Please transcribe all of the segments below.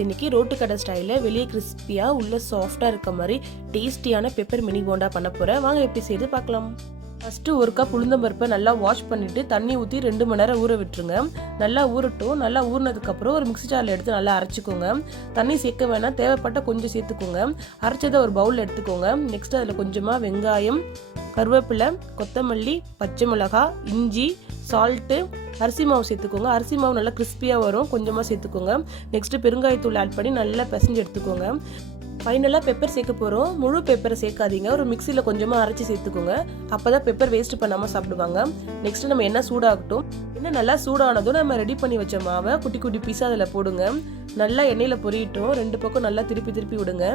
Friends, இன்றைக்கி road கடை ஸ்டைலில் வெளியே கிறிஸ்பியாக உள்ள சாஃப்டாக இருக்க மாதிரி டேஸ்டியான பெப்பர் மினி போண்டா பண்ண போகிறேன். வாங்க எப்படி செய்து பார்க்கலாம். ஃபஸ்ட்டு ஒரு கப் உளுந்தம்பருப்பை நல்லா வாஷ் பண்ணிவிட்டு தண்ணி ஊற்றி 2 மணி நேரம் ஊற விட்டுருங்க. நல்லா ஊறட்டும். நல்லா ஊறினதுக்கப்புறம் ஒரு மிக்ஸி ஜாரில் எடுத்து நல்லா அரைச்சிக்கோங்க. தண்ணி சேர்க்க வேணாம், தேவைப்பட்ட கொஞ்சம் சேர்த்துக்கோங்க. அரைச்சதை ஒரு பவுலில் எடுத்துக்கோங்க. நெக்ஸ்ட் அதில் கொஞ்சமாக வெங்காயம், கருவேப்பிலை, கொத்தமல்லி, பச்சை மிளகாய், இஞ்சி, சால்ட்டு, அரிசி மாவு சேர்த்துக்கோங்க. அரிசி மாவு நல்லா கிறிஸ்பியாக வரும், கொஞ்சமாக சேர்த்துக்கோங்க. நெக்ஸ்ட்டு பெருங்காயத்தூள் ஆட் பண்ணி நல்லா பிசைஞ்சு எடுத்துக்கோங்க. ஃபைனலாக பெப்பர் சேர்க்க போகிறோம். முழு பெப்பரை சேர்க்காதீங்க, ஒரு மிக்சியில் கொஞ்சமாக அரைச்சி சேர்த்துக்கோங்க. அப்போ தான் பெப்பர் வேஸ்ட் பண்ணாமல் சாப்பிடுவாங்க. நெக்ஸ்ட்டு நம்ம எண்ணெய் சூடாகட்டும். எண்ணெய் நல்லா சூடானதும் நம்ம ரெடி பண்ணி வச்ச மாவை குட்டி குட்டி பீஸாக அதில் போடுங்க. நல்லா எண்ணெயில் பொரியட்டும். 2 பக்கம் நல்லா திருப்பி திருப்பி விடுங்க.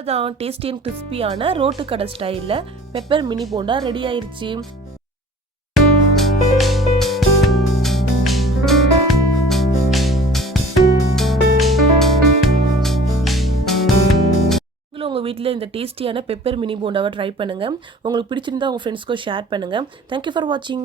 அவ்வளோதான், டேஸ்டி அண்ட் கிறிஸ்பியான ரோட்டு கடை ஸ்டைலில் பெப்பர் மினி போண்டா ரெடி ஆயிருச்சு. உங்கள் வீட்டில் இந்த டேஸ்டியான பெப்பர் மினி போண்டாவை ட்ரை பண்ணுங்கள். உங்களுக்கு பிடிச்சிருந்தா உங்கள் ஃப்ரெண்ட்ஸ்க்கும் ஷேர் பண்ணுங்கள். தேங்க்யூ ஃபார் வாட்சிங்.